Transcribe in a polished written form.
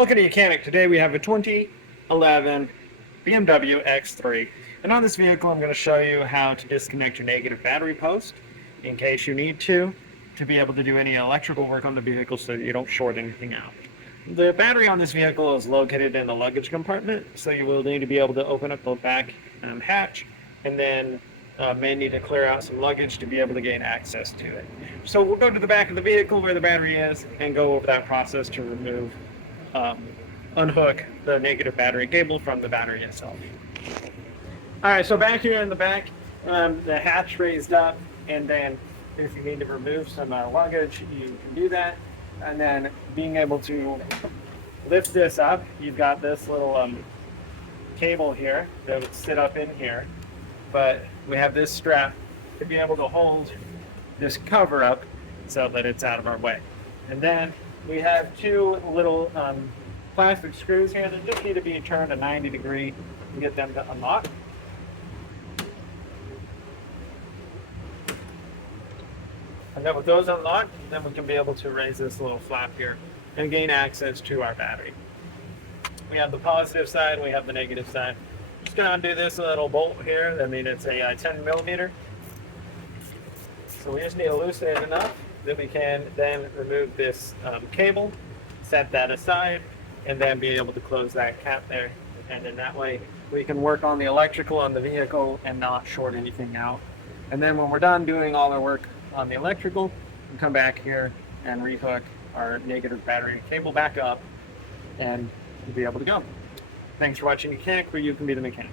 Welcome to Mechanic. Today we have a 2011 BMW X3. And on this vehicle I'm going to show you how to disconnect your negative battery post in case you need to be able to do any electrical work on the vehicle so that you don't short anything out. The battery on this vehicle is located in the luggage compartment, so you will need to be able to open up the back hatch and then may need to clear out some luggage to be able to gain access to it. So we'll go to the back of the vehicle where the battery is and go over that process to remove unhook the negative battery cable from the battery itself. Alright, so back here in the back, the hatch raised up, and then if you need to remove some luggage, you can do that. And then being able to lift this up, you've got this little cable here that would sit up in here, but we have this strap to be able to hold this cover up so that it's out of our way. And then we have two little plastic screws here that just need to be turned a 90 degree to get them to unlock. And then with those unlocked, then we can be able to raise this little flap here and gain access to our battery. We have the positive side, and we have the negative side. Just going to undo this little bolt here. I mean, it's a 10 millimeter. So we just need to loosen it enough that we can then remove this cable, set that aside, and then be able to close that cap there. And then that way we can work on the electrical on the vehicle and not short anything out. And then when we're done doing all our work on the electrical, we come back here and rehook our negative battery cable back up and we'll be able to go. Thanks for watching Mechanic, where you can be the mechanic.